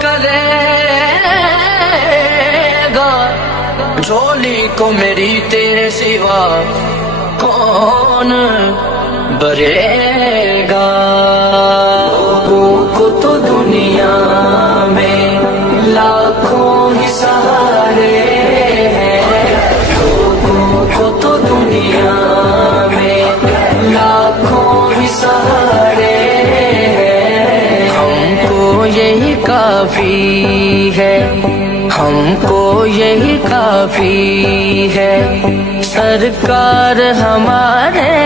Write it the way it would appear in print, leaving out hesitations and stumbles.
کریگا جھولی کو میری تیرے سوا کون بھرے گا؟ لوگوں کو تو دنیا میں لاکھوں ہی سہارے ہیں، لوگوں کو تو دنیا میں لاکھوں ہی سہارے ہیں، ہم کو یہی کافی ہے، ہم کو یہی کافی ہے، سرکار ہمارے